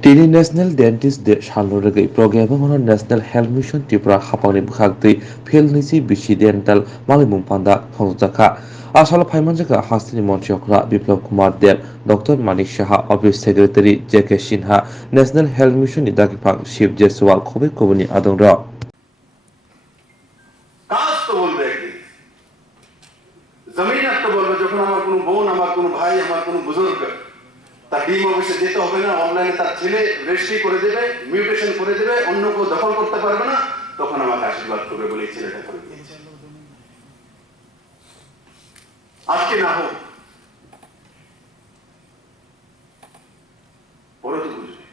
Tini National Dentist de Shalorege program hono National Health Mission Tripura Hapani Bhagti Philnisi Bishi Dental Malimum Panda Honzaka Asala Paimanjaka Hasini Monchokra Biplab Kumar Del Dr. Manik Shaha Office Secretary J.K. Sinha National Health Mission Idakipang Chief Jeswal Kobe Kobuni Adongra কাজ তো বলবে একদিন জমিন তো বলবে যখন আমার কোনো বোন আমার কোনো ভাই আমার কোনো বুজুর্গ তার ডিম অফিসে যেতে হবে না অনলাইনে তার ছেলে রেজিস্ট্রি করে দেবে মিউটেশন করে দেবে অন্য কেউ দখল করতে পারবে না তখন আমাকে আশীর্বাদ করবে বলে এই ছেলেটা করে দিয়েছে আজকে না হোক পরে তো বুঝবে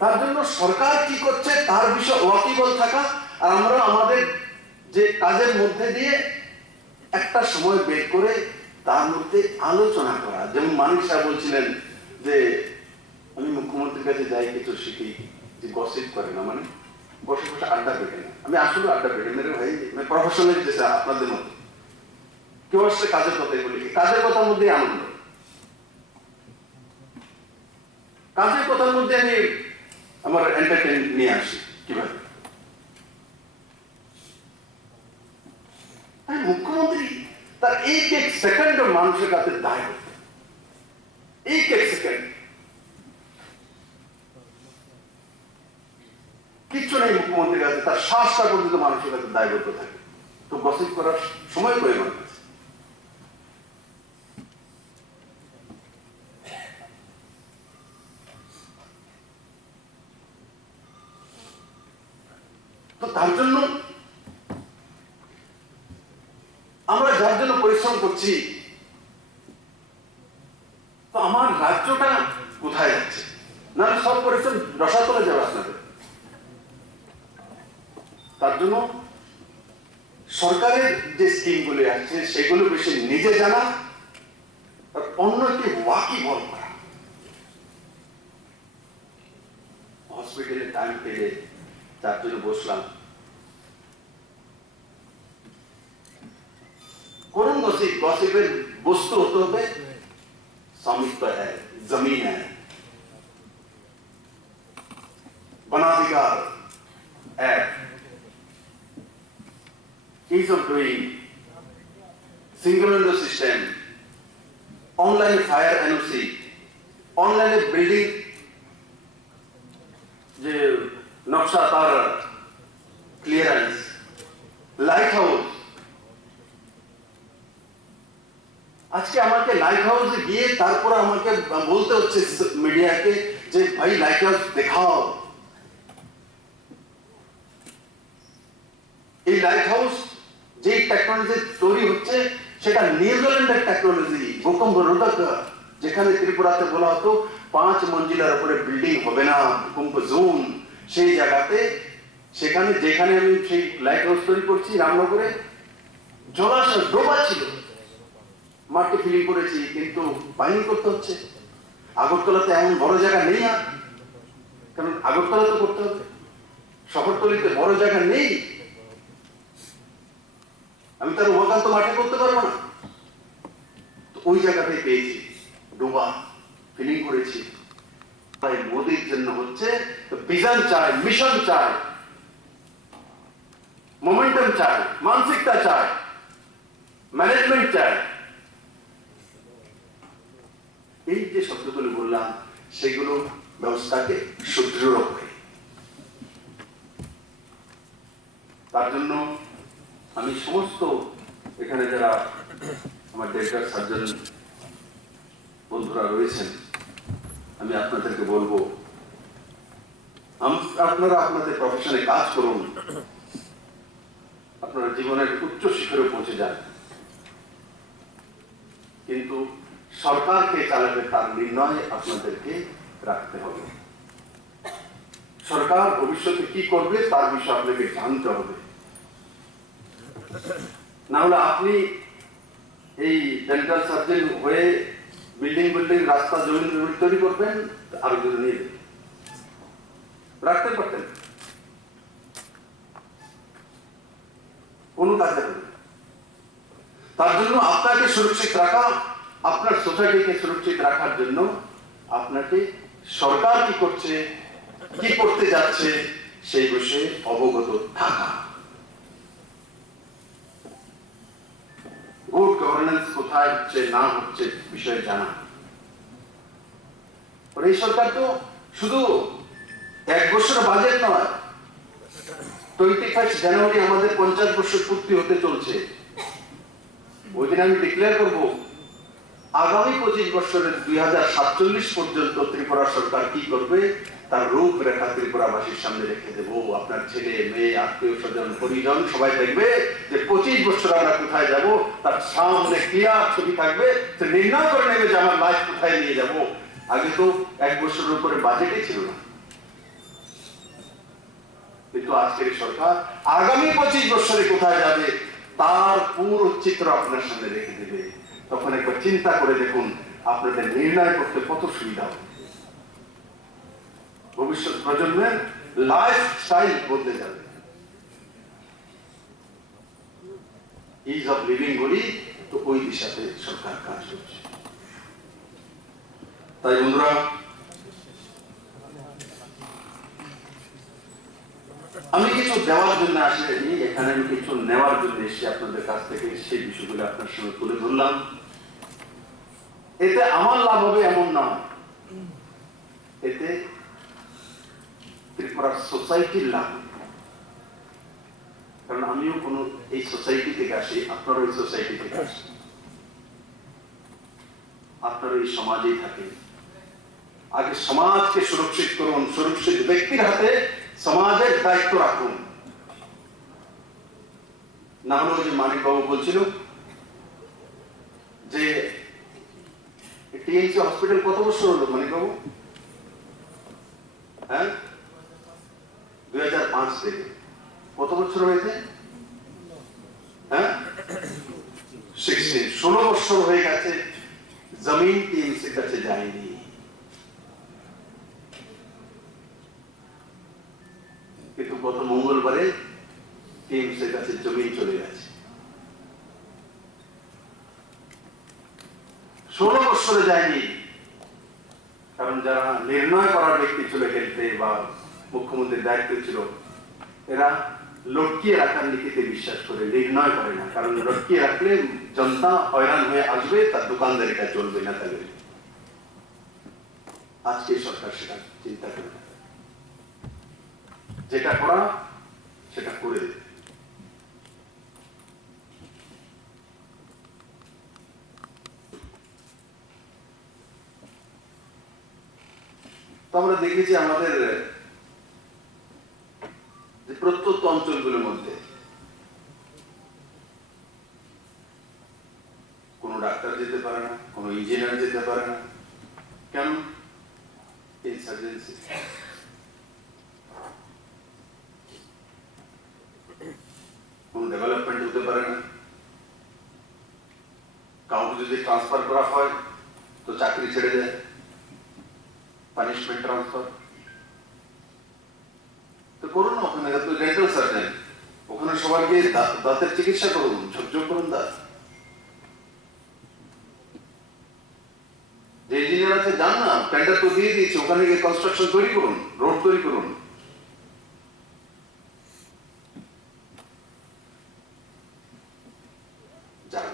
তার জন্য সরকার কি করছে তার বিষয়ে ওয়াকিবল থাকা আর আমরা আমাদের যে কাজের মধ্যে দিয়ে একটা সময় বের করে তার মধ্যে আলোচনা করা যেমন মানিক সাহেব বলছিলেন যে আমি মুখ্যমন্ত্রীর কাছে যাই কিছু শিখি যে গসিপ করে না মানে বসে বসে আড্ডা পেটে না আমি আসলে আড্ডা পেটে মেরে ভাই প্রফেশনাল যে আপনাদের মতো কেউ আসছে কাজের কথাই বলি কাজের কথার মধ্যে আনন্দ কাজের কথার মধ্যে আমি আমার এন্টারটেইন নিয়ে আসি কিভাবে মুখ্যমন্ত্রী তার এক এক সেকেন্ড মানুষের কাছে দায় এক এক সেকেন্ড কিচ্ছু নেই মুখ্যমন্ত্রীর কাছে তার শ্বাসটা পর্যন্ত মানুষের কাছে দায়বদ্ধ থাকে তো গসিপ করার সময় করে আমার কাছে তো তার জন্য আমরা যার জন্য পরিশ্রম করছি তো আমার রাজ্যটা কোথায় যাচ্ছে না সব পরিশ্রম রসাতলে যাবে আপনাদের তার জন্য সরকারের যে স্কিমগুলি আছে সেগুলো বেশি নিজে জানা আর অন্যকে ওয়াকিবল করা হসপিটালে টাইম পেলে তার জন্য বসলাম করুন गॉसिप गॉसिपेर वस्तु होते होते स्वामित्व है जमीन है वनाधिकार act ease of doing single window system online fire NOC online building যে নকশা তার ক্লিয়ারেন্স লাইট হাউস আজকে আমাকে লাইট হাউসে গিয়ে তারপর আমাকে বলতে হচ্ছে মিডিয়াকে যে ভাই লাইট হাউস দেখাও এই লাইট হাউস যে টেকনোলজি তৈরি হচ্ছে সেটা নিউজিল্যান্ডের টেকনোলজি ভূকম্প রোধক যেখানে ত্রিপুরাতে বলা হতো 5 মঞ্জিলার উপরে বিল্ডিং হবে না ভূকম্প জোন সেই জায়গাতে সেখানে যেখানে আমি সেই লাইট হাউস তৈরি করছি রামনগরে জলাশয় ডোবা ছিল মাটি ফিলিং করেছি কিন্তু বাইং করতে হচ্ছে আগরতলাতে এমন বড় জায়গা নেই আর কারণ আগরতলা তো করতে হবে শহরতলিতে বড় জায়গা নেই আমি তার ওয়াকান্ত মাঠে করতে পারবো না তো ওই জায়গাটাই পেয়েছি ডোবা ফিলিং করেছি তাই মোদির জন্য হচ্ছে ভিশন চাই মিশন চাই মোমেন্টাম চাই মানসিকতা চাই ম্যানেজমেন্ট চাই এই যে শব্দগুলো বললাম সেগুলো ব্যবস্থাকে সুদৃঢ় করে তার জন্য আমি সমস্ত এখানে যারা আমার ডেন্টাল সার্জন বন্ধুরা রয়েছেন আমি আপনাদেরকে বলবো আপনারা আপনাদের প্রফেশনে কাজ করুন আপনারা জীবনের উচ্চ শিখরে পৌঁছে যান কিন্তু সরকারকে চালাবে তার নির্ণয় আপনাদেরকে রাখতে হবে সরকার ভবিষ্যতে কি করবে তার বিষয়ে আপনাকে জানতে হবে না হলে আপনি এই ডেন্টাল সার্জন হয়ে বিল্ডিং রাস্তা জমি তৈরি করবেন আরো কিছু নিয়ে রাখতে পারতেন কোন কাজে হবে তার জন্য আপনাকে সুরক্ষিত রাখা আপনার সোসাইটিকে সুরক্ষিত রাখার জন্য আপনাকে সরকার কি করছে, কি করতে যাচ্ছে সেই বিষয়ে অবগত থাকা। গুড গভর্নেন্স কোথায় হচ্ছে না হচ্ছে বিষয়ে জানা। এই সরকার তো শুধু 1 বছর বাজেট নয়, 21 জানুয়ারি আমাদের 50 বছর পূর্তি হতে চলছে। ওই দিন আমি ডিক্লেয়ার করব আগামী 25 বছরের 2047 পর্যন্ত ত্রিপুরা সরকার কি করবে তার রূপরেখা ত্রিপুরাবাসীর সামনে রেখে দেব। আপনার ছেলে মেয়ে আত্মীয় স্বজন পরিজন সবাই দেখবে যে 25 বছর আমরা কোথায় যাব, তার সামনে ক্লিয়ার ছবি থাকবে, সে নির্ণয় করে নেবে যে আমার লাইফ কোথায় নিয়ে যাব। আগে তো 1 বছরের উপরে বাজেটই ছিল না, কিন্তু আজকের সরকার আগামী 25 বছরে কোথায় যাবে তার পুরো চিত্র আপনার সামনে রেখে দেবে। তখন একবার চিন্তা করে দেখুন আপনাদের নির্ণয় করতে কত সুবিধা হবে। ভবিষ্যৎ প্রজন্মের লাইফ স্টাইল বদলে যাবে। ইজ অফ লিভিং বলি তো ওই দিশাতে সরকার কাজ করছে। তাই বন্ধুরা, আমি কিছু দেওয়ার জন্য আসিনি এখানে, আমি কিছু নেওয়ার জন্য এসে আপনাদের কাছ থেকে সেই বিষয়গুলো আপনার সঙ্গে তুলে ধরলাম। এতে আমার লাভ হবে এমন নয়, এতে ত্রিপুরার সোসাইটির লাভ। কারণ আমিও কোনো এই সোসাইটি থেকে আসি, আপনারা এই সোসাইটি থেকে আসেন, আপনারা এই সমাজেই থাকেন। আগে সমাজকে সুরক্ষিত করুন, সুরক্ষিত ব্যক্তির হাতে সমাজের দায়িত্ব রাখুন। না হলে যে মানিক বাবু বলছিল যে টিএমসি হসপিটাল কত বছর হলো মানিক বাবু? হ্যাঁ, 2005 থেকে কত বছর হয়েছে? হ্যাঁ, 16 বছর হয়ে গেছে জমিন টিএমসির কাছে যায়নি। কিন্তু গত মঙ্গলবারে টিএমসির কাছে জমিন চলে গেছে। 16 বছরে যায়নি, কারণ যারা নির্ণয় করার ব্যক্তি ছিল হেলথে বা মুখ্যমন্ত্রীর দায়িত্ব ছিল, এরা লটকিয়ে রাখার নীতিতে বিশ্বাস করে, নির্ণয় করে না। কারণ লটকিয়ে রাখলে জনতা হয়রান হয়ে আসবে, তার দোকানদারিটা চলবে না। তাহলে আজকে সরকার সেটা চিন্তা করে না, যেটা করা সেটা করে দেবে। তো আমরা দেখেছি আমাদের যে প্রত্যন্ত অঞ্চলগুলোর মধ্যে কোনো ডাক্তার যেতে পারে না, কোনো ইঞ্জিনিয়ার যেতে পারে না। কেন? ইনসার্জেন্সি। কোনো ডেভেলপমেন্ট হতে পারে না। কাউকে যদি ট্রান্সফার করা হয় তো চাকরি ছেড়ে দেয়, পানিশমেন্ট ট্রান্সফার। তো করুন না ওখানে, আপনি ডেন্টাল সার্জন, ওখানে সবাইকে দাঁতের চিকিৎসা করুন, ঝকঝক করুন দাঁত। যে ইঞ্জিনিয়ার আছে যান না, টেন্ডার তো দিয়ে দিয়েছে, ওখানে গিয়ে কনস্ট্রাকশন তৈরি করুন, রোড তৈরি করুন। যান।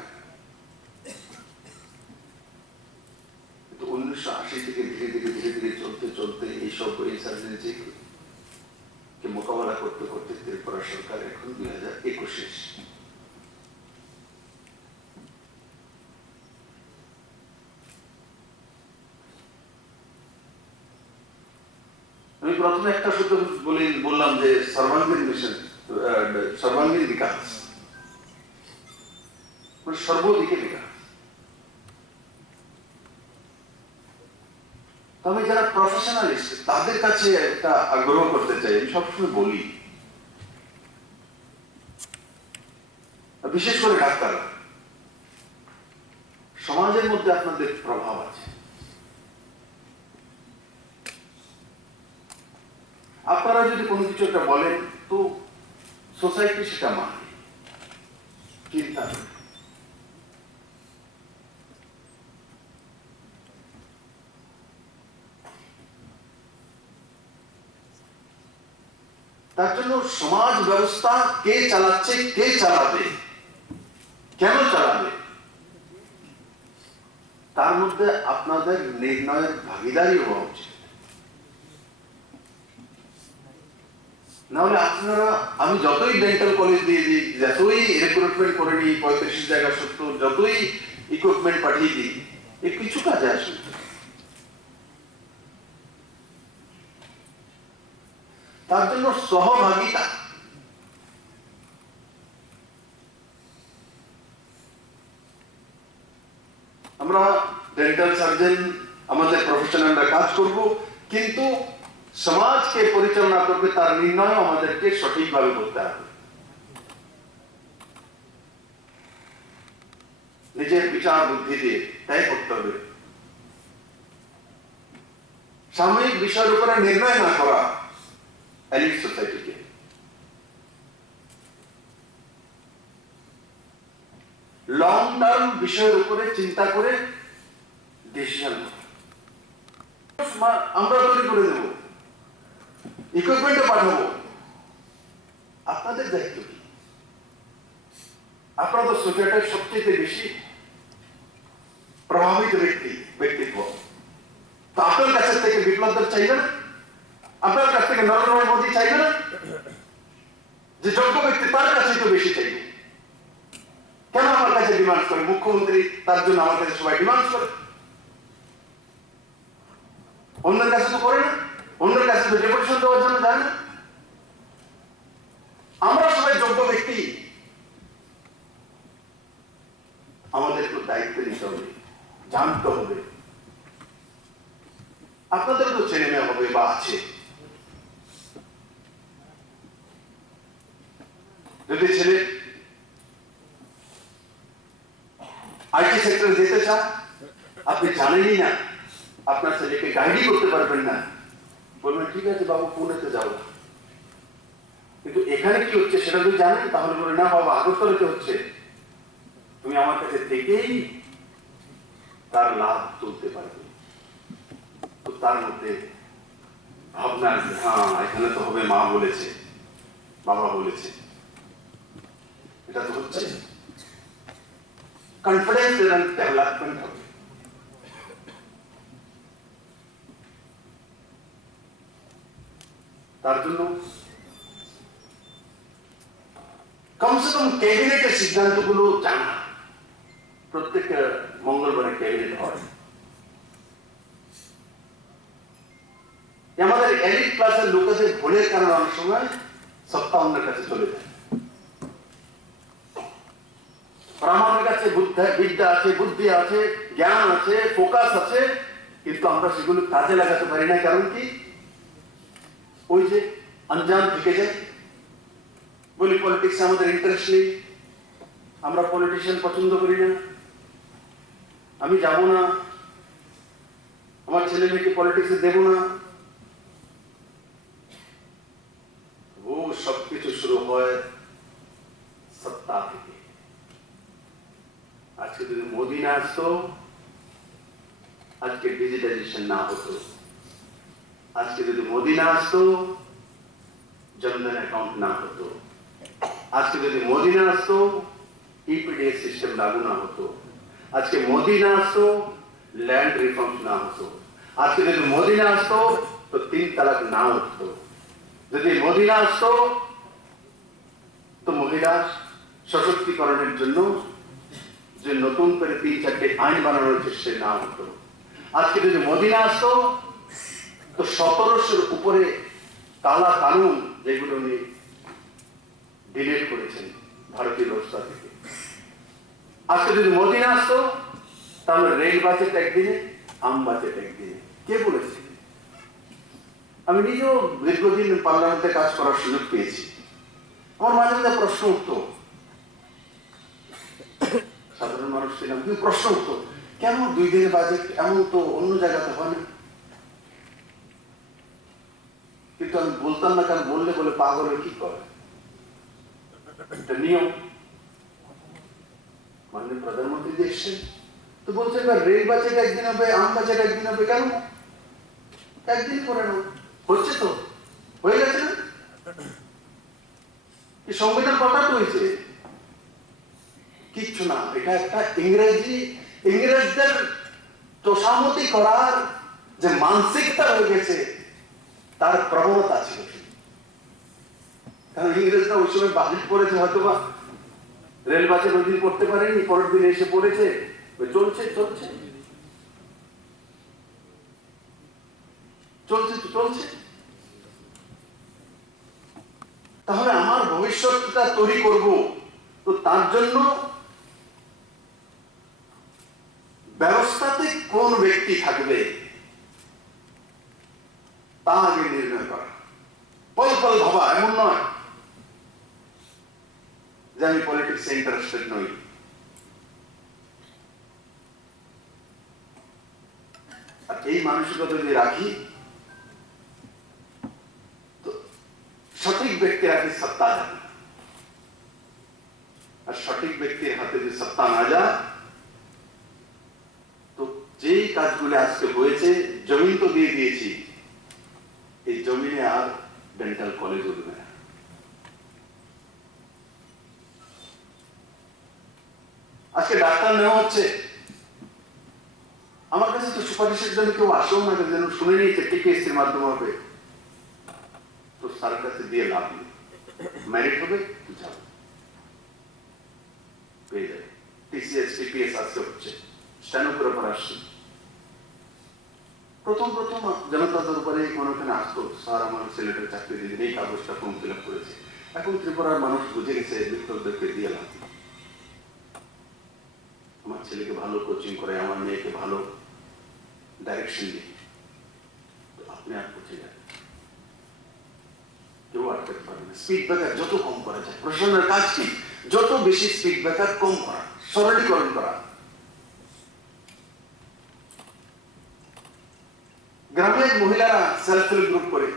1980 থেকে ধীরে ধীরে চলতে চলতে এইসব ইনসার্জেন্সি কে মোকাবেলা করতে করতে ত্রিপুরা সরকার এখন 2021 আমি প্রথমে একটা শব্দ বললাম যে সর্বাঙ্গীন মিশন, সর্বাঙ্গীন বিকাশ, সর্বদিকে বিকাশ। তবে যারা প্রফেশনালিস্ট তাদের কাছে একটা আগ্রহ করতে চাই, আমি সবসময় বলি, বিশেষ করে ডাক্তার, সমাজের মধ্যে আপনাদের প্রভাব আছে। আপনারা যদি কোনো কিছু একটা বলেন তো সোসাইটি সেটা মানে, চিন্তা করে। তার জন্য সমাজ ব্যবস্থা কে চালাচ্ছে, কে চালাবে, কেন চালাবে, তার মধ্যে আপনাদের নির্ণয়ের ভাগিদারি হওয়া উচিত। নাহলে আপনারা, আমি যতই ডেন্টাল কলেজ দিয়ে দিই, যতই রিক্রুটমেন্ট করে নিই 35 জায়গা 70, যতই ইকুইপমেন্ট পাঠিয়ে দিই, এ কিছু কাজে আসে না। তার জন্য সহভাগিতা, আমরা ডেন্টাল সার্জন আমাদের প্রফেশনালরা কাজ করব, কিন্তু সমাজকে পরিচালনা করবে তার নির্ণয় আমাদেরকে সঠিকভাবে করতে হবে। নিজের বিচার বুদ্ধি দিয়ে তাই করতে হবে। সাময়িক বিষয়ের উপরে নির্ণয় না করা এলিট সোসাইটিকে। লং টার্ম বিষয়ের উপরে চিন্তা করে ডিসিশন আমরা তৈরি করে দেব, ইকুইপমেন্টও পাঠাবো। আপনাদের দায়িত্ব কি? আপনারা তো সোসাইটির সবচেয়ে বেশি প্রভাবিত ব্যক্তিত্ব। তো আপনার কাছ থেকে বিপ্লব দেব চাইবে না? আপনার কাছ থেকে নরেন্দ্র মোদী চাইবে না? যে যোগ্য ব্যক্তি তার কাছে তো বেশি চাইবে। কেন আমার কাছে ডিমান্ড করে? মুখ্যমন্ত্রী তার জন্য আমার কাছে সবাই ডিমান্ড করে, অন্যের কাছে তো করে না, অন্যের কাছে তো ডেপুটেশন দেওয়ার জন্য যায় না। আমরা সবাই যোগ্য ব্যক্তি, আমাদের তো দায়িত্ব নিতে হবে, জানতে হবে। আপনাদের তো ছেলে মেয়ে হবে বা আছে, যদি ছেলে আইটি সেক্টরে যেতে চান, আপনি জানেনই না, আপনার ছেলেকে গাইডই করতে পারবেন না, বলবেন ঠিক আছে বাবু পুনেতে যাবো, কিন্তু এখানে কি হচ্ছে সেটা যদি জানেন তাহলে বলে না বাবা আগরতলাতে হচ্ছে, তুমি আমার কাছে থেকেই তার লাভ তুলতে পারবে। তো তার মধ্যে ভাবনা আছে, হ্যাঁ এখানে তো হবে, মা বলেছে, বাবা বলেছে, এটা তো হচ্ছে। কনফিডেন্স এবং ডেভেলপমেন্ট হবে। তার জন্য কমসে কম ক্যাবিনেটের সিদ্ধান্তগুলো জানা। প্রত্যেক মঙ্গলবারে ক্যাবিনেট হয়। আমাদের এলিট ক্লাসের লোকেদের ভুলের কারণে অনেক সময় সত্তা অন্যের কাছে চলে যায়। আমাদের কাছে বিদ্যা আছে, বুদ্ধি আছে, জ্ঞান আছে, ফোকাস আছে, কিন্তু আমরা সেগুলো কাজে লাগাতে পারি না। কারণ কি? ওই যে অনজান থেকে যায়। বলি পলিটিক্সে আমাদের ইন্টারেস্ট নেই, আমরা পলিটিশিয়ান পছন্দ করি না, আমি যাব না, আমার ছেলে মেয়েকে পলিটিক্সে দেব না। ও সবকিছু শুরু হয় সত্তা থেকে। আজকে যদি মোদি না আসতো, আজকে ডিজিটাইজেশন না হতো। আজকে যদি মোদি না আসতো, জনধন অ্যাকাউন্ট না হতো। আজকে যদি মোদি না আসতো, ইপিডিএস সিস্টেম লাগু না হতো। আজকে মোদি না আসতো, ল্যান্ড রিফর্ম না হতো। আজকে যদি মোদি না আসতো, তো 3 তালাক না হতো। যদি মোদি না আসতো, তো মহিলা সশক্তিকরণের জন্য যে নতুন করে 3-4টে আইন বানানো হচ্ছে সে না হতো। আজকে যদি মোদি না আসতো, তো 1700-এর উপরে কালা কানুন যেগুলো উনি ডিলিট করেছেন ভারতীয় ব্যবস্থা থেকে। আজকে যদি মোদি না আসতো, তাহলে রেল বাজেট একদিনে, আম বাজেট একদিনে। কে বলেছে? আমি নিজেও দীর্ঘদিন পার্লামেন্টে কাজ করার সুযোগ পেয়েছি। আমার মাঝে মাঝে প্রশ্ন উঠতো, সাধারণ মানুষ ছিলাম, কিন্তু প্রশ্ন উঠতো কেন 2 দিনের বাজেট? এমন তো অন্য জায়গাতে হয় না। কিন্তু আমি বলতাম না, কারণ বললে বলে পাগলের কি করে, এটা নিয়ম। মাননীয় প্রধানমন্ত্রী যে এসছেন, তো বলছে রেল বাজেট একদিন হবে, আম বাজেট একদিন হবে। কেন? একদিন করে নাও, হচ্ছে তো, হয়ে গেছে না? কি সংবিধান পাল্টাতে হয়েছে? কিচ্ছু না, এটা একটা ইংরেজদের তোষামতি করার যে মানসিকতা হয়ে গেছে তার প্রবণতা ছিল। কারণ ইংরেজরা ওই সময় বাজেট পড়েছে, হয়তো বা রেল বাজেট ওই দিন করতে পারেনি, পরের দিন এসে পড়েছে, চলছে চলছে চলছে তো চলছে। তাহলে আমার ভবিষ্যৎটা তৈরি করব, তো তার জন্য ব্যবস্থাতে কোন ব্যক্তি থাকবে তা আগে নির্ণয় করা। পল পল ভাবা এমন নয় যে আমি পলিটিক্সে ইন্টারেস্টেড নই। আর এই মানসিকতা যদি রাখি তো সঠিক ব্যক্তির হাতে সত্তা যাবে, আর সঠিক ব্যক্তির হাতে যদি সত্তা না যায় তো যেই কাজগুলো আজকে হয়েছে, জমিন তো দিয়ে দিয়েছি, এই জমিনে আর ডেন্টাল কলেজ উঠবে না। আজকে ডাক্তার নেওয়া হচ্ছে, আমার কাছে তো সুপারিশের জন্য কেউ আসেও না, যেন শুনে নিয়েছে টিকেএসসির মাধ্যমে হবে, তো তার কাছে দিয়ে লাভ নেই। মেরিট হবে যাবে, পেয়ে যাবে। টিসিএস টিপিএস আজকে হচ্ছে, স্টেনোগ্রাফার আসছে। প্রথম জনতাদের উপরে কোনোখানে আসতো, স্যার আমার ছেলেটার চাকরি দিয়ে দিন, এই কাগজটা ফর্ম ফিল আপ করেছে। এখন ত্রিপুরার মানুষ বুঝে গেছে বিক্ষোভদেরকে দিয়ে লাভ, আমার ছেলেকে ভালো কোচিং করে, আমার মেয়েকে ভালো ডাইরেকশন দিই, আপনি আর বুঝে যান, কেউ আটকাতে পারবে না। স্পিড ব্রেকার যত কম করা যায়, প্রশাসনের কাজ কি, যত বেশি স্পিড ব্রেকার কম করা, সরলীকরণ করা। গ্রামের মহিলারা সেলফ হেল্প গ্রুপ করে,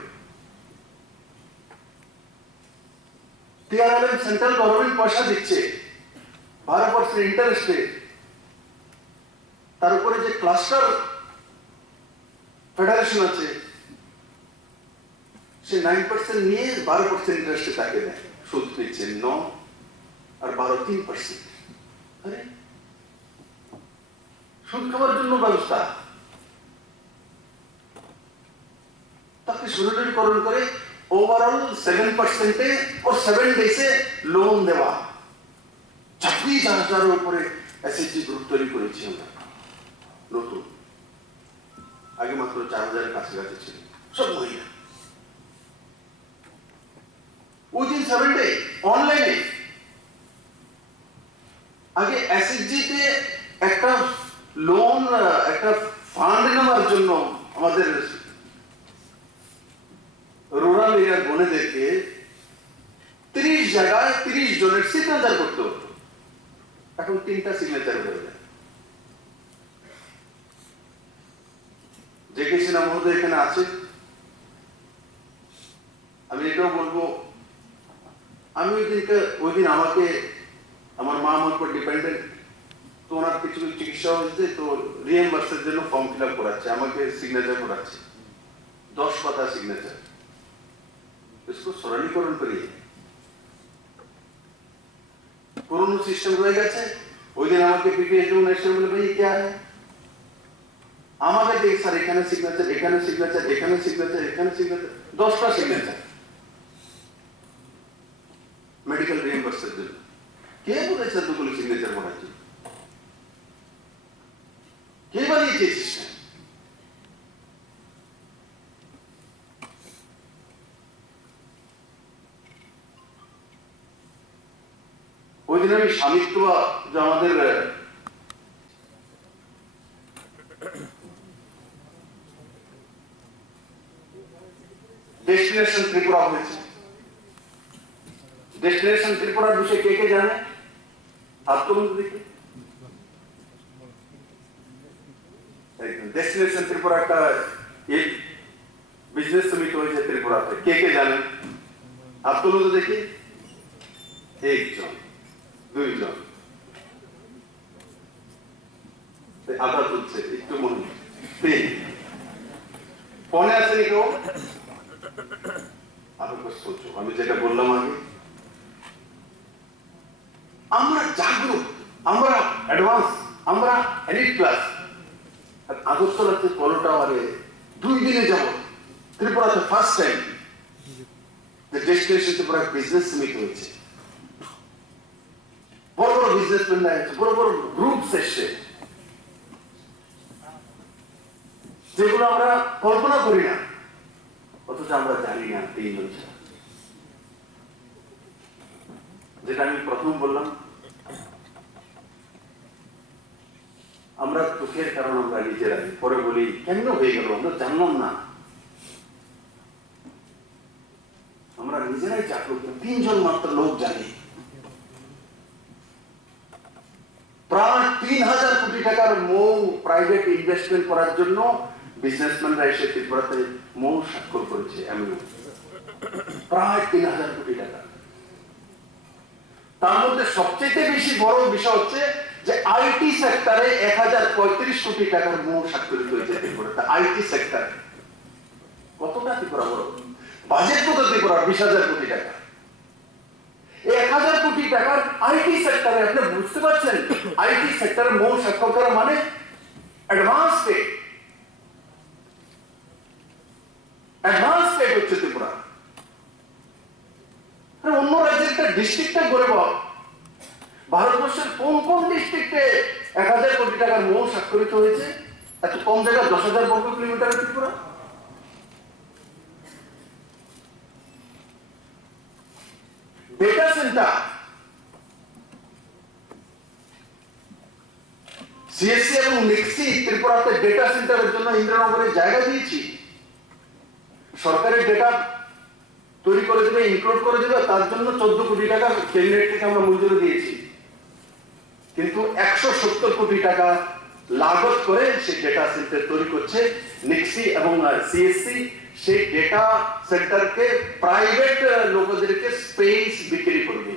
টিআরএলএম সেন্ট্রাল গভর্নমেন্ট পয়সা দিচ্ছে 12% ইন্টারেস্টে, তার উপরে যে ক্লাস্টার ফেডারেশন আছে সে 9% নিয়ে 12% ইন্টারেস্টে তাকে দেয়, সুদ নিচ্ছে 9 আর 12 3%। আরে সুদ খাওয়ার জন্য ব্যবস্থা, তাকে সরলীকরণ করে ওভারঅল 7% और 7 ডেজে লোন দেওয়া। 26,000 উপরে এসএইচজি গ্রুপ তৈরি করেছি আমরা নতুন, আগে মাত্র 4,000 কাছাকাছি ছিল, সব মহিলা। উইদিন 7 ডে অনলাইনে। আগে এসএইচজি তে একটা লোন, একটা ফান্ড নেওয়ার জন্য আমাদের রুরাল এরিয়ার বোনেদেরকে 30 জায়গায় 30 জনের সিগনেচার করতে হতো, এখন 3টা সিগনেচার হয়ে যায়। জে কে সিনহা মহোদয় এখানে আছে, আমি এটাও বলবো, আমি ওই দিন আমাকে, আমার মা আমার উপর ডিপেন্ডেন্ট, তো ওনার কিছু চিকিৎসা হয়েছে, তো রিএম্বার্সের জন্য ফর্ম ফিল আপ করাচ্ছে, আমাকে সিগনেচার করাচ্ছে, 10 পাতা सिग्नेचर। इसको सरलीकरण करिए। पुरानो सिस्टम रह गए, ওই দিন আমাকে পিপিএস জন এসে বলে, ভাই क्या है, আমাকে দেখ স্যার, এখানে সিগনেচার, এখানে সিগনেচার, এখানে সিগনেচার, এখানে সিগনেচার, 10টা সিগনেচার মেডিকেল রিএম্বার্সের জন্য। কে বলেছে এতগুলো সিগনেচার করার জন্য? কে বানিয়েছে সিস্টেম? ওই দিন আমি স্বামিত্ব, যে আমাদের ডেস্টিনেশন ত্রিপুরা হয়েছে, ডেস্টিনেশন ত্রিপুরার বিষয়ে কে কে জানে? হাত তুলুন দেখি। ডেস্টিনেশন ত্রিপুরা একটা বিজনেস সমিট হয়েছে ত্রিপুরাতে, কে কে জানেন? হাত তুলুন তো দেখি। 1 জন, 2 জন, আধা তুলছে, একটু মনে 3, ফোনে আসেনি কেউ? আরো সোচো, আমি যেটা বললাম আগে, আগরতলাতে পলো টাওয়ারে 2 দিনে যাব ত্রিপুরাতে first time destination Tripura business meet হয়েছে, বড় বড় বিজনেসম্যানরা এসেছে, বড় বড় গ্রুপস এসছে, যেগুলো আমরা কল্পনা করি না, অথচ আমরা জানি না 3 জন ছাড়া। যেটা আমি প্রথম বললাম, আমরা দুঃখের কারণ আমরা নিজেরাই, পরে বলি কেন হয়ে গেল, আমরা জানলাম না, আমরা নিজেরাই চাকরি 3 জন মাত্র লোক জানি। প্রায় 3000 কোটি টাকার মৌ প্রাইভেট ইনভেস্টমেন্ট করার জন্য বিজনেসম্যানরা এসে ত্রিপুরাতে মৌ স্বাক্ষর করেছে, এমনি প্রায় 3000 কোটি টাকা। তার মধ্যে সবচেয়ে বেশি বড় বিষয় হচ্ছে যে আইটি সেক্টরে 1035 কোটি টাকার মৌ স্বাক্ষরিত হয়েছে ত্রিপুরাতে। আইটি সেক্টর কতটা ত্রিপুরা বড়, বাজেট কত ত্রিপুরা 20,000 কোটি টাকা। 1000 কোটি টাকার আইটি সেক্টরে, আপনি বুঝতে পারছেন আইটি সেক্টরে মৌ স্বাক্ষর করা মানে অ্যাডভান্স স্টেট, অ্যাডভান্স স্টেট হচ্ছে ত্রিপুরা। অন্য রাজ্যের একটা ডিস্ট্রিক্টটা করে বল, ভারতবর্ষের কোন কোন ডিস্ট্রিক্টে 1000 কোটি টাকার মৌ স্বাক্ষরিত হয়েছে? এত কম জায়গা 10,000 বর্গ kilometre Tripura. Data centre, CSC এবং নেক্সি ত্রিপুরাতে ডেটা সেন্টারের জন্য ইন্দ্রনগরে জায়গা দিয়েছি। সরকারের ডেটা তৈরি করে দেবে, ইনক্লুড করে দেবে, তার জন্য 14 কোটি টাকা ক্যাবিনেট থেকে আমরা মঞ্জুরি দিয়েছি। কিন্তু 170 কোটি টাকা লাগত করে সেই ডেটা সেন্টার তৈরি করছে নেক্সি এবং সিএসসি। সেই ডেটা সেন্টারকে প্রাইভেট লোকদেরকে স্পেস বিক্রি করবে।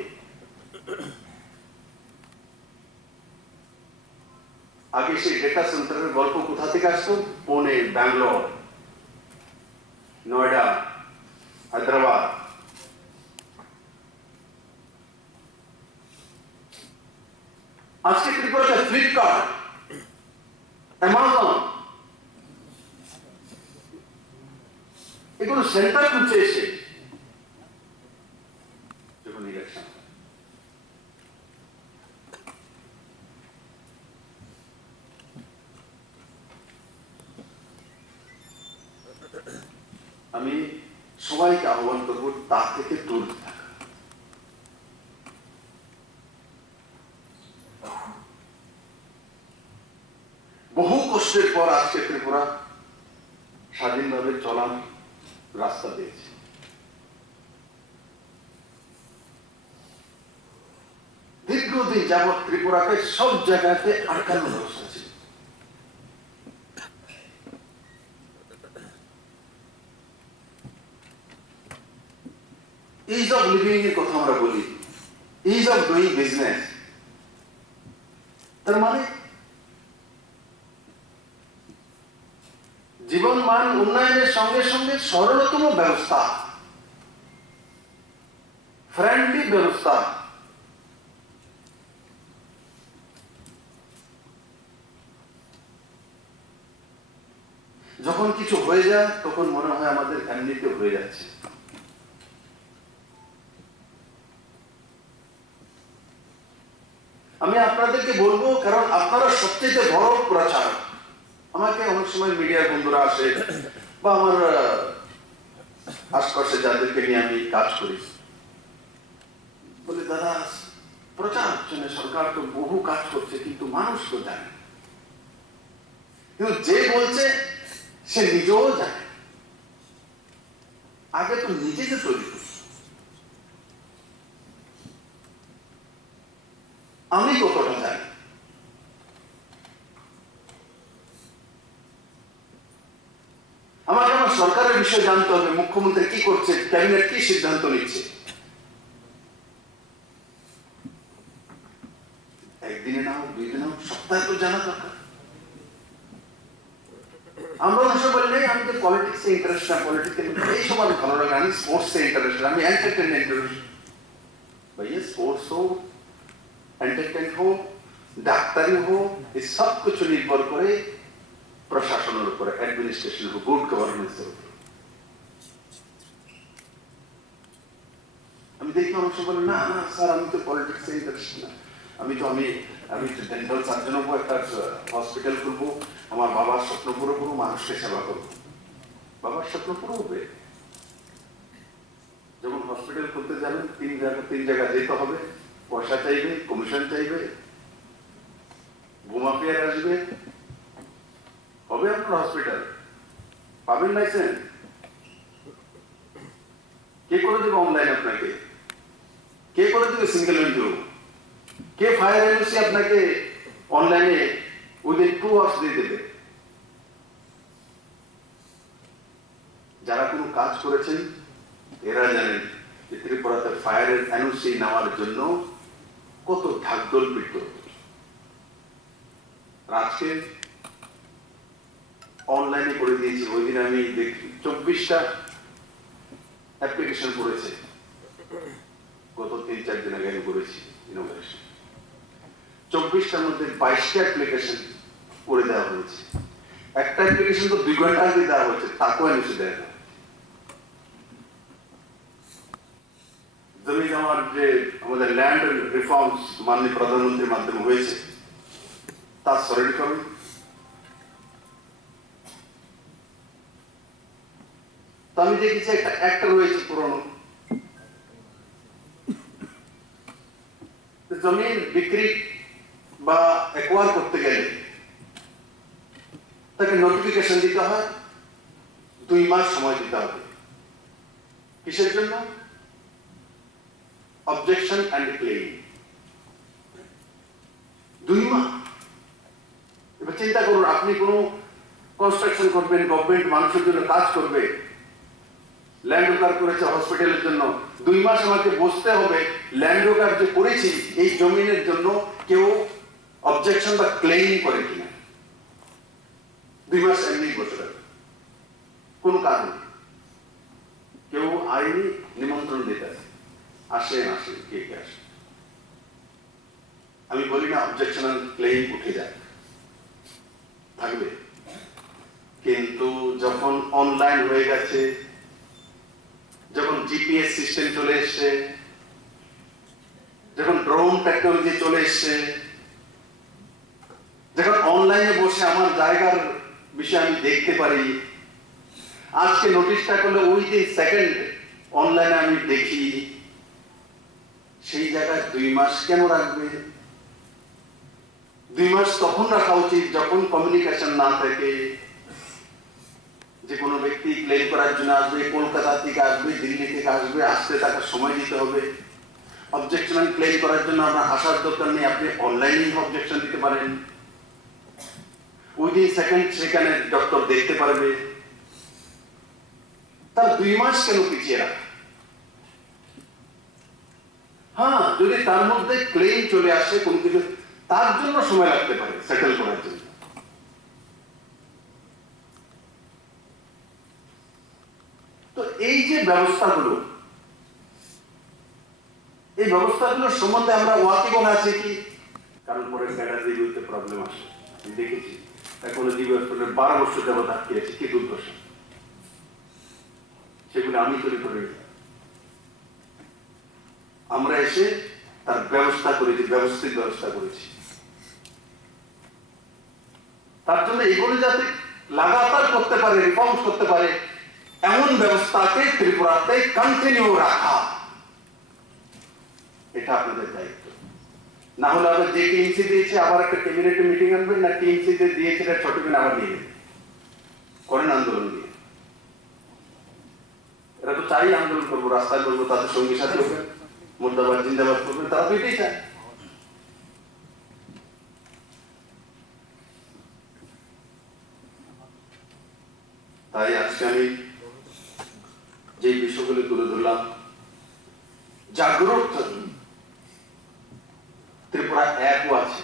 আগে সেই ডেটা সেন্টারের গল্প কোথা থেকে আসতো? পুনে, ব্যাঙ্গালোর, নয়ডা, হায়দ্রাবাদ। আজকে ত্রিপুরাতে ফ্লিপকার্ট, অ্যামাজন এগুলো সেন্টার খুঁজছে এসে যখন ইলেকশন। আমি সবাইকে আহ্বান করবো তার থেকে দূরে থাকা। বহু কষ্টের পর আজকে ত্রিপুরা স্বাধীনভাবে চলার রাস্তা পেয়েছে। দীর্ঘদিন যাবৎ ত্রিপুরাকে সব জায়গাতে আটকানোর ব্যবস্থা ছিল। ইজ অফ লিভিং এর কথা আমরা বলি, ইজ অফ ডুইং বিজনেস, তার মানে জীবন মান উন্নয়নের সঙ্গে সঙ্গে সরলতম ব্যবস্থা, ফ্রেন্ডলি ব্যবস্থা। যখন কিছু হয়ে যায় তখন মনে হয় আমাদের এমনিতে হয়ে যাচ্ছে। আমি আপনাদেরকে বলবো, কারণ আপনারা সবচেয়ে বড় প্রচার। আমাকে অনেক সময় মিডিয়ার বন্ধুরা আসে বা আমার আশপাশে যাদেরকে নিয়ে আমি কাজ করি, বলে দাদা প্রচার জন্য সরকার তো বহু কাজ করছে, কিন্তু মানুষ তো জানে। কিন্তু যে বলছে সে নিজেও জানে। আগে তো নিজেকে তৈরি করছে। আমি কতটা জানি, আমাকে আমার সরকারের বিষয়ে জানতে হবে, মুখ্যমন্ত্রী কি করছে, ক্যাবিনেট কি সিদ্ধান্ত নিচ্ছে। একদিনে না হোক, 2 দিনে হোক, সপ্তাহে তো জানা দরকার। আমরা অনেক বলি নাই আমি তো পলিটিক্সে ইন্টারেস্ট না, পলিটিক্যাল এইসব আমি ভালো লাগে, আমি স্পোর্টসে ইন্টারেস্ট, আমি এন্টারটেনমেন্ট ইন্টারেস্ট। ভাইয়া স্পোর্টস हो, एंटरटेनमेंट हो, ডাক্তারি हो, ये सब कुछ निर्भर करे প্রশাসনের উপরে, অ্যাডমিনিস্ট্রেশনের উপর, গুড গভর্নেন্সের উপর। আমি দেখি অনেক সময় বলে, না না স্যার আমি তো পলিটিক্সে ইন্টারেস্ট না, আমি তো ডেন্টাল সার্জন হবো, একটা হসপিটাল করবো, আমার বাবার স্বপ্ন পুরো করবো, মানুষকে সেবা করবো। বাবার স্বপ্ন পুরো হবে। যখন হসপিটাল করতে যাবেন তিন জায়গা যেতে হবে, পয়সা চাইবে, কমিশন চাইবে, ঘুমাপিয়ার আসবে, হবে আপনার হসপিটাল, পাবেন লাইসেন্স, কে করে দেবে অনলাইন আপনাকে, কে করে দেবে সিঙ্গেল উইন্ডো, কে ফায়ার এজেন্সি আপনাকে অনলাইনে উইদিন 2 আওয়ার্স দিয়ে দেবে। যারা কোনো কাজ করেছেন এরা জানেন যে ত্রিপুরাতে ফায়ারের এনওসি নেওয়ার জন্য কত ঢাকঢোল পিটত। আজকে অনলাইনে করে দিয়েছি, ওই দিন আমি দেখি 24টা অ্যাপ্লিকেশন করেছে, গত 3-4 দিন আগে আমি করেছি ইনোভেশন। 24টার মধ্যে 22টা অ্যাপ্লিকেশন করে দেওয়া হয়েছে। একটা অ্যাপ্লিকেশন তো 2 ঘন্টা আগে দেওয়া হয়েছে, তাকেও এনওসি দেয় না। জমি জমার যে আমাদের ল্যান্ড রিফর্মস মাননীয় প্রধানমন্ত্রীর মাধ্যমে হয়েছে তার সরলীকরণ, তো আমি দেখেছি একটা রয়েছে পুরনো, জমি বিক্রি বা অ্যাকোয়ার করতে গেলে তাকে নোটিফিকেশন দিতে হয়, 2 মাস সময় দিতে হবে। কিসের জন্য? Objection and claim. 2 মাস। এবার চিন্তা করুন, আপনি কোনো কনস্ট্রাকশন করবেন, গভর্নমেন্ট মানুষের জন্য কাজ করবে, ল্যান্ড ওকার করেছে হসপিটালের জন্য, 2 মাস আমাকে বসতে হবে ল্যান্ড ওকার যে করেছি এই জমিনের জন্য কেউ অবজেকশন বা ক্লেম করে কিনা। 2 মাস এমনি বসে থাকবে, কোনো কাজ নেই, কেউ আইনি নিমন্ত্রণ দিতে আসে কে আসে। আমি বলি না অবজেকশন আর ক্লেম উঠে যায়, থাকবে, কিন্তু যখন অনলাইন হয়ে গেছে, যখন জিপিএস সিস্টেম চলে এসছে, যখন ড্রোন টেকনোলজি চলে এসছে, যখন অনলাইনে বসে আমার জায়গার বিষয়ে আমি দেখতে পারি, আজকে নোটিশটা করলে উইদিন সেকেন্ড অনলাইনে আমি দেখি, সেই জায়গায় 2 মাস কেন রাখবে? 2 মাস তখন রাখা উচিত যখন কমিউনিকেশন না থাকে। যে কোনো ব্যক্তি ক্লেম করার জন্য আসবে, কলকাতা থেকে আসবে, দিল্লি থেকে আসবে, আসতে তাকে সময় দিতে হবে। অবজেকশন ক্লেম করার জন্য আপনার আসার দরকার নেই, আপনি অনলাইনেই অবজেকশন দিতে পারেন, উইদিন সেকেন্ড সেখানে ডক্টর দেখতে পারবে। তার 2 মাস কেন পিছিয়ে রাখা? হ্যাঁ, যদি তার মধ্যে ক্লেম চলে আসে কোনো কিছু, তার জন্য সময় লাগতে পারে সেটেল করার জন্য। তো এই যে ব্যবস্থাগুলো, এই ব্যবস্থাগুলোর সম্বন্ধে আমরা ওয়াকিবহাল আছি কি? কারণ পরে ক্যাটাগরিতে প্রবলেম আসে, আমি দেখেছি এখনো জীব হসপিটালে 12 বছর যাবত আটকে আছে, কি দুর্দশা, সেগুলো আমি তৈরি করে আমরা এসে তার ব্যবস্থা করেছি, ব্যবস্থিত ব্যবস্থা করেছি। তার জন্য এগুলো যাতে লাগাতার করতে পারে, রিফর্ম করতে পারে, এমন ব্যবস্থাকে ত্রিপুরাতে কন্টিনিউ রাখা, এটা আপনাদের দায়িত্ব। না হলে আবার যে টিএমসি দিয়েছে আবার একটা ক্যাবিনেট মিটিং আনবেন, না টিএমসি যে দিয়েছে ছোটবেন আবার নিয়ে করেন আন্দোলন দিয়ে। এরা তো চাই আন্দোলন করবো, রাস্তায় করবো, তাদের সঙ্গী সাথে হবে, মুর্দাবাদ জিন্দাবাদ করবেন, তারা তো এটাই চায়। তাই আজকে আমি যে বিষয়গুলো তুলে ধরলাম, জাগ্রত ত্রিপুরা অ্যাপও আছে,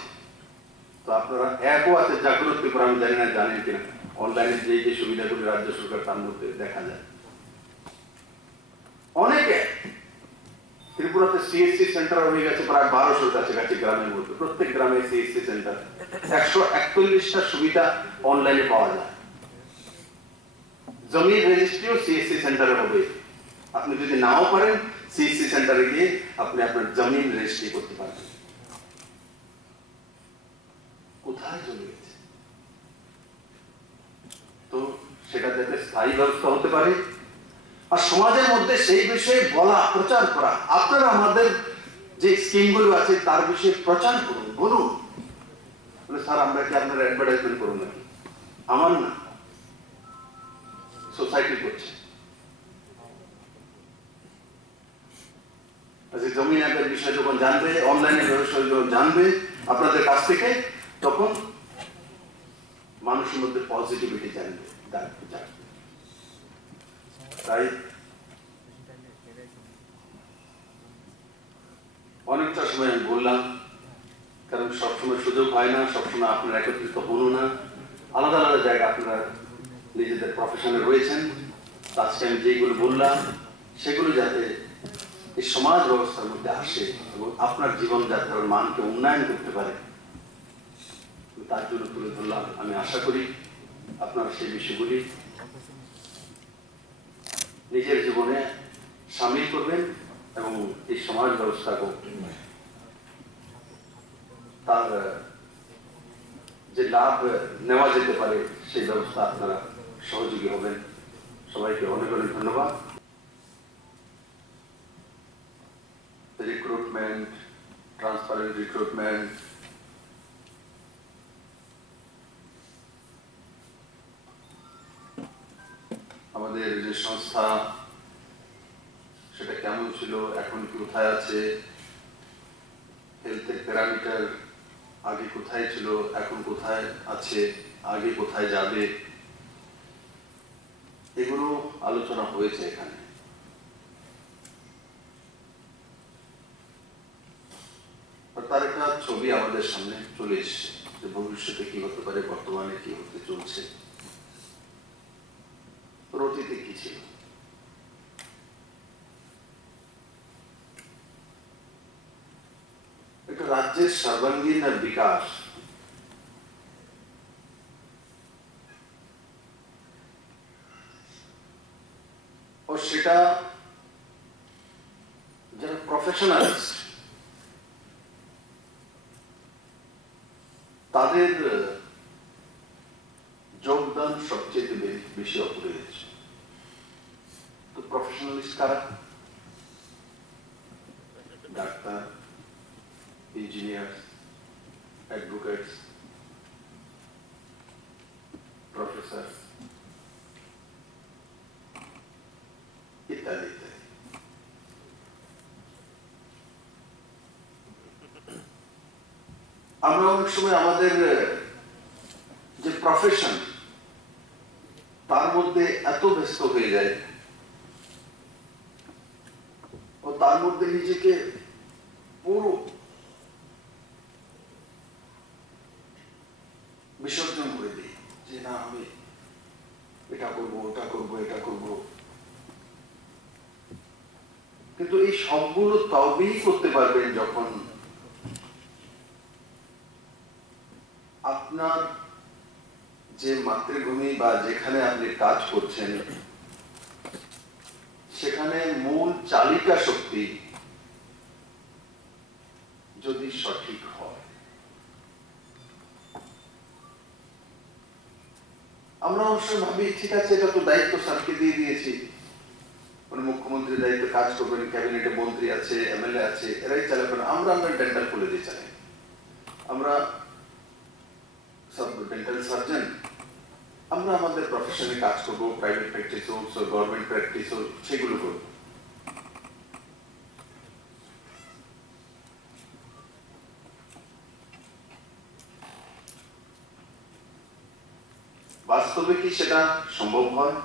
তো আপনারা অ্যাপও আছে জাগ্রত ত্রিপুরা, আমি জানি না জানেন কিনা, অনলাইনে যে যে সুবিধাগুলি রাজ্য সরকার তার মধ্যে দেখা যায় অনেক অ্যাপ। ত্রিপুরাতে সিএসসি সেন্টার হয়ে গেছে প্রায় 1200-র কাছাকাছি গ্রামের মধ্যে, প্রত্যেক গ্রামে সিএসসি সেন্টার, 141টা সুবিধা অনলাইনে পাওয়া যায়। জমির রেজিস্ট্রিও সিএসসি সেন্টারে হবে। আপনি যদি নাও পারেন, সিএসসি সেন্টারে গিয়ে আপনি আপনার জমিন রেজিস্ট্রি করতে পারবেন। কোথায় চলে গেছে? তো সেটা যাতে স্থায়ী ব্যবস্থা হতে পারে, আর সমাজের মধ্যে সেই বিষয়ে বলা, প্রচার করা। আপনারা আমাদের যে স্কিমগুলো আছে তার বিষয়ে প্রচার করুন, বলুন। স্যার আমরা কি আপনার অ্যাডভার্টাইজমেন্ট করুন নাকি? আমার না, সোসাইটি করছে। জমি অ্যাপের বিষয়ে যখন জানবে, অনলাইনে ব্যবসায় যখন জানবে আপনাদের কাছ থেকে, তখন মানুষের মধ্যে পজিটিভিটি জানবে। তাই অনেকটা সময় আমি বললাম, কারণ সবসময় সুযোগ হয় না, সবসময় আপনারা একত্রিত হন না, আলাদা আলাদা জায়গা আপনারা নিজেদের প্রফেশনে রয়েছেন। আজকে আমি যেগুলো বললাম সেগুলো যাতে এই সমাজ ব্যবস্থার মধ্যে আসে এবং আপনার জীবনযাত্রার মানকে উন্নয়ন করতে পারে, তার জন্য তুলে ধরলাম। আমি আশা করি আপনারা সেই বিষয়গুলি নিজের জীবনে সামিল করবেন এবং এই সমাজ ব্যবস্থাকে তার যে লাভ নেওয়া যেতে পারে সেই ব্যবস্থা আপনারা সহযোগী হবেন। সবাইকে অনেক অনেক ধন্যবাদ। রিক্রুটমেন্ট, ট্রান্সপারেন্ট রিক্রুটমেন্ট, আমাদের যে সংস্থা সেটা কেমন ছিল, এখন কোথায় আছে, হেলথের প্যারামিটার আগে কোথায় ছিল, এখন কোথায় আছে, আগে কোথায় যাবে, এগুলো আলোচনা হয়েছে এখানে। তার একটা ছবি আমাদের সামনে চলে এসছে যে ভবিষ্যতে কি হতে পারে, বর্তমানে কি হতে চলছে, অতীতে কি ছিল। একটা রাজ্যের সর্বাঙ্গীন বিকাশ ও সেটা যারা প্রফেশনালিস্ট তাদের যোগদান সবচেয়ে বেশি অপরিহার্য। তো প্রফেশনালিস্ট কারা? ডাক্তার, ইঞ্জিনিয়ার, অ্যাডভোকেটস, প্রফেসর ইত্যাদি ইত্যাদি। আমরা অনেক সময় আমাদের যে প্রফেশন তার মধ্যে এত ব্যস্ত হয়ে যায় ও তার মধ্যে নিজেকে পুরো বিসর্জন করে দিই যে না আমি এটা করবো, ওটা করবো, এটা করবো। কিন্তু এই সবগুলো তবেই করতে পারবেন যখন আপনার যে মাতৃভূমি বা যেখানে আপনি কাজ করছেন সেখানে মূল চালিকা শক্তি যদি সঠিক হয়। আমরা অবশ্য ভাবি ঠিক আছে এটা তো দায়িত্ব স্যারকে দিয়ে দিয়েছি, মুখ্যমন্ত্রীর দায়িত্ব কাজ করবেন, ক্যাবিনেটে মন্ত্রী আছে, এমএলএ আছে, এরাই চালাবেন। আমরা ডেন্টাল খুলে দিয়ে চালাই। আমরা সব ডেন্টাল সার্জন, আমরা আমাদের প্রফেশনে কাজ করবো, প্রাইভেট প্র্যাকটিস হোক, গভর্নমেন্ট প্র্যাকটিস হোক, সেগুলো করব। বাস্তবে কি সেটা সম্ভব হয়?